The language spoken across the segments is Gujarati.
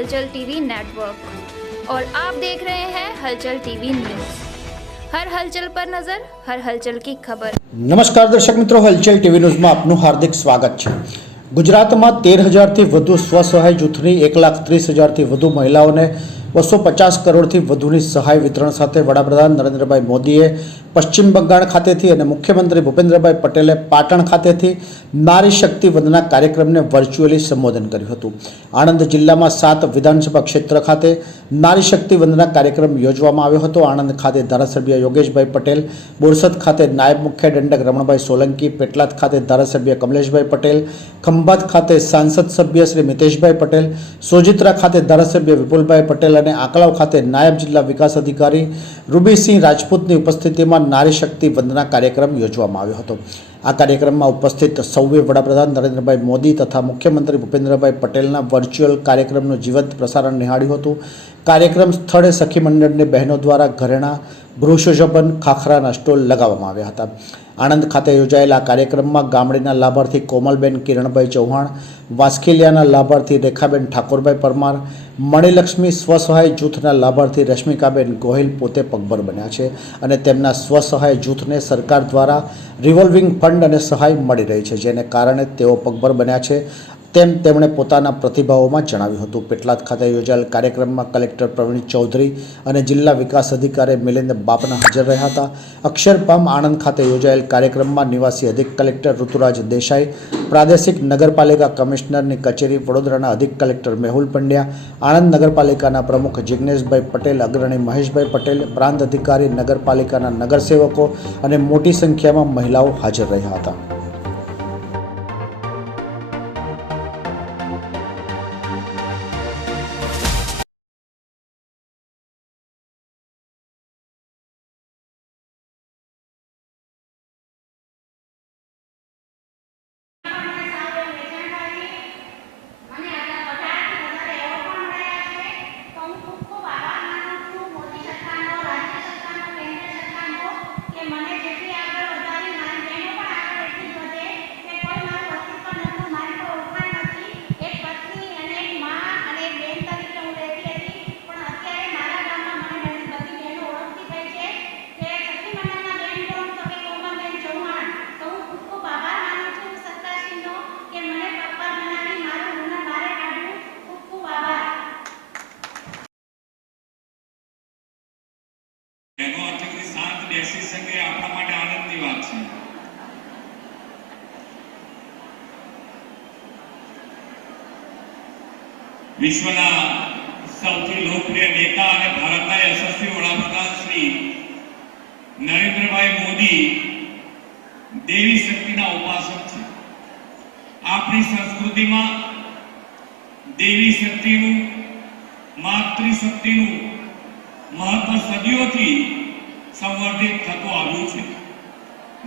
हलचल टीवी नेटवर्क और आप देख रहे हैं हलचल टीवी न्यूज़। हर हलचल पर नजर, हर हलचल की खबर। नमस्कार दर्शक मित्रों, हलचल टीवी न्यूज़ में आपનું हार्दिक સ્વાગત છે। ગુજરાતમાં 13,000થી વધુ સ્વસહાય જૂથની 1,30,000થી વધુ મહિલાઓને 250 કરોડથી વધુની સહાય વિતરણ સાથે વડાપ્રધાન નરેન્દ્રભાઈ મોદીએ પશ્ચિમ બંગાળ ખાતેથી અને મુખ્યમંત્રી ભૂપેન્દ્રભાઈ પટેલે પાટણ ખાતેથી નારી શક્તિ વંદના કાર્યક્રમને વર્ચ્યુઅલી સંબોધન કર્યું હતું। આણંદ જિલ્લામાં 7 વિધાનસભા ક્ષેત્ર ખાતે નારી શક્તિ વંદના કાર્યક્રમ યોજવામાં આવ્યો હતો। આણંદ ખાતે ધારાસભ્ય યોગેશભાઈ પટેલ, બોરસદ ખાતે નાયબ મુખ્ય દંડક રમણભાઈ સોલંકી, પેટલાદ ખાતે ધારાસભ્ય કમલેશભાઈ પટેલ, ખંભાત ખાતે સાંસદ સભ્ય શ્રી મિતેશભાઈ પટેલ, સોજિત્રા ખાતે ધારાસભ્ય વિપુલભાઈ પટેલ અને આંકલાવ ખાતે નાયબ જિલ્લા વિકાસ અધિકારી રૂબીસિંહ રાજપૂતની ઉપસ્થિતિમાં નારી શક્તિ વંદના કાર્યક્રમ યોજવામાં આવ્યો હતો। આ કાર્યક્રમમાં ઉપસ્થિત સૌએ વડાપ્રધાન નરેન્દ્રભાઈ મોદી તથા મુખ્યમંત્રી ભૂપેન્દ્રભાઈ પટેલના વર્ચ્યુઅલ કાર્યક્રમનું જીવંત પ્રસારણ નિહાળ્યું હતું। કાર્યક્રમ સ્થળે સખી મંડળની બહેનો દ્વારા ઘરેણાં, ગૃહશોભન, ખાખરાના સ્ટોલ લગાવવામાં આવ્યા હતા। આણંદ ખાતે યોજાયેલા કાર્યક્રમમાં ગામડીના લાભાર્થી કોમલબેન કિરણભાઈ ચૌહાણ, વાસ્કેલિયાના લાભાર્થી રેખાબેન ઠાકોરભાઈ પરમાર, મણિલક્ષ્મી સ્વસહાય જૂથના લાભાર્થી રશ્મિકાબેન ગોહિલ પોતે પગભર બન્યા છે અને તેમના સ્વસહાય જૂથને સરકાર દ્વારા રિવોલ્વિંગ ફંડ અને સહાય મળી રહી છે, જેને કારણે તેઓ પગભર બન્યા છે તેમ તેમણે પોતાના પ્રતિભાવોમાં જણાવ્યું હતું। પેટલાદ ખાતે યોજાયેલ કાર્યક્રમમાં કલેક્ટર પ્રવીણ ચૌધરી અને જિલ્લા વિકાસ અધિકારી મિલિંદ બાપના હાજર રહ્યા હતા। અક્ષરપામ આણંદ ખાતે યોજાયેલ કાર્યક્રમમાં નિવાસી અધિક કલેક્ટર ઋતુરાજ દેસાઈ, પ્રાદેશિક નગરપાલિકા કમિશનરની કચેરી વડોદરાના અધિક કલેક્ટર મેહુલ પંડ્યા, આણંદ નગરપાલિકાના પ્રમુખ જિજ્ઞેશભાઈ પટેલ, અગ્રણી મહેશભાઈ પટેલ, પ્રાંત અધિકારી, નગરપાલિકાના નગરસેવકો અને મોટી સંખ્યામાં મહિલાઓ હાજર રહ્યા હતા। એનો અર્થ કે શાંત બેસી શકે આપણા માટે આનંદની વાત છે। વિશ્વના સૌથી લોકપ્રિય નેતા અને ભારતના યશસ્વી વડાપ્રધાન શ્રી નરેન્દ્રભાઈ મોદી દેવી શક્તિના ઉપાસક છે। આપણી સંસ્કૃતિમાં દેવી શક્તિનું, માતૃશક્તિનું महत्व सदियों संवर्धित थतो आव्યું છે।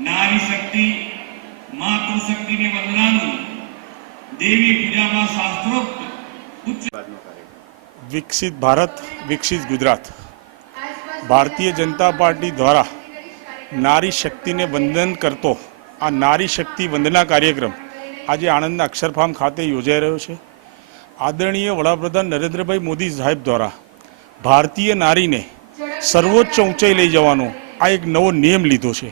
नारी शक्ति, मातृशक्ति ની વંદનાનું દેવી પૂજામાં શાસ્ત્રોક્ત ઉચ્ચ વિકસિત ભારત, વિકસિત ગુજરાત ભારતીય જનતા પાર્ટી દ્વારા નારી શક્તિને વંદન કરતો આ નારી શક્તિ વંદના કાર્યક્રમ આજે આણંદના અક્ષરફાર્મ ખાતે યોજાઈ રહ્યો છે। આદરણીય વડાપ્રધાન નરેન્દ્રભાઈ મોદી સાહેબ દ્વારા ભારતીય નારીને સર્વોચ્ચ ઊંચાઈ લઈ જવાનો આ એક નવો નિયમ લીધો છે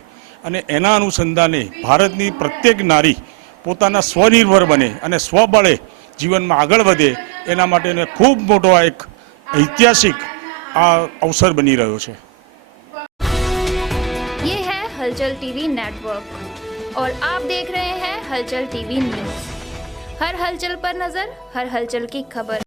અને એના અનુસંધાને ભારતની પ્રત્યેક નારી પોતાના સ્વનિર્ભર બને અને સ્વબળે જીવનમાં આગળ વધે એના માટેનો ખૂબ મોટો આ એક ઐતિહાસિક આ અવસર બની રહ્યો છે। ये है हलचल टीवी नेटवर्क और आप देख रहे हैं हलचल टीवी न्यूज़। हर हलचल पर नजर, हर हलचल की खबर।